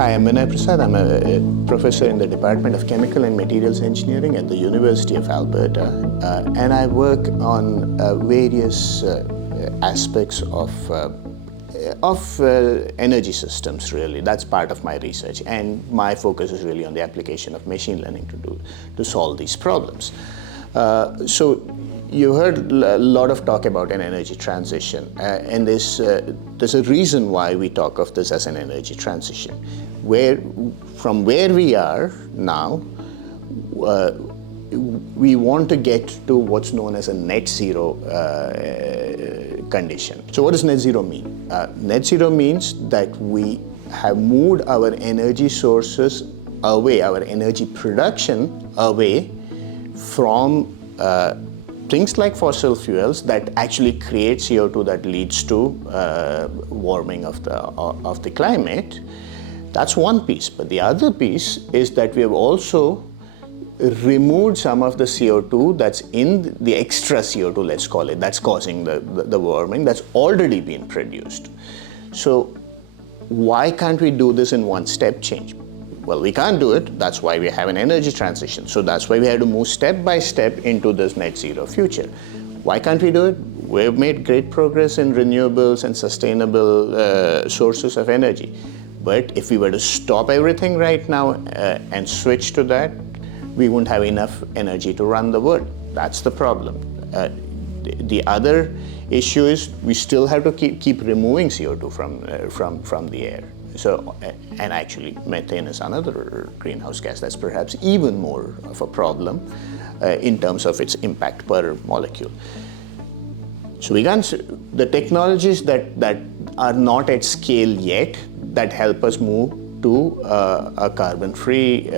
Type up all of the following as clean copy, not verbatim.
Hi, I'm Vinay Prasad. I'm a professor in the Department of Chemical and Materials Engineering at the University of Alberta, and I work on various aspects of energy systems, really. That's part of my research, and my focus is really on the application of machine learning to solve these problems. So you heard a lot of talk about an energy transition, and there's a reason why we talk of this as an energy transition. From where we are now, we want to get to what's known as a net zero condition. So what does net zero mean? Net zero means that we have moved our energy sources away, our energy production away from things like fossil fuels that actually create CO2 that leads to warming of the climate. That's one piece. But the other piece is that we have also removed some of the CO2 that's in the extra CO2, let's call it, that's causing the warming, that's already been produced. So why can't we do this in one step change? Well, we can't do it. That's why we have an energy transition. So that's why we have to move step by step into this net zero future. Why can't we do it? We've made great progress in renewables and sustainable sources of energy. But if we were to stop everything right now and switch to that, we wouldn't have enough energy to run the world. That's the problem. The other issue is we still have to keep removing CO2 from the air. So, and actually methane is another greenhouse gas that's perhaps even more of a problem in terms of its impact per molecule. So the technologies that are not at scale yet that help us move to a carbon-free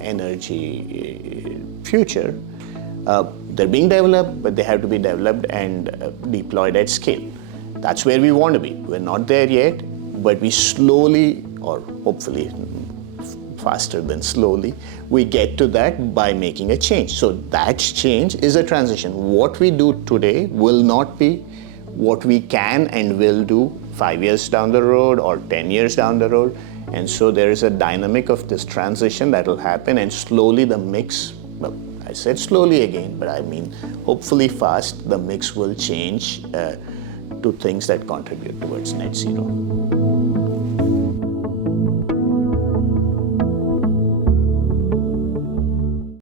energy future, they're being developed, but they have to be developed and deployed at scale. That's where we want to be. We're not there yet, but we slowly, or hopefully faster than slowly, we get to that by making a change. So that change is a transition. What we do today will not be what we can and will do 5 years down the road or 10 years down the road. And so there is a dynamic of this transition that will happen, and slowly the mix, well, I said slowly again, but I mean hopefully fast, the mix will change to things that contribute towards net zero.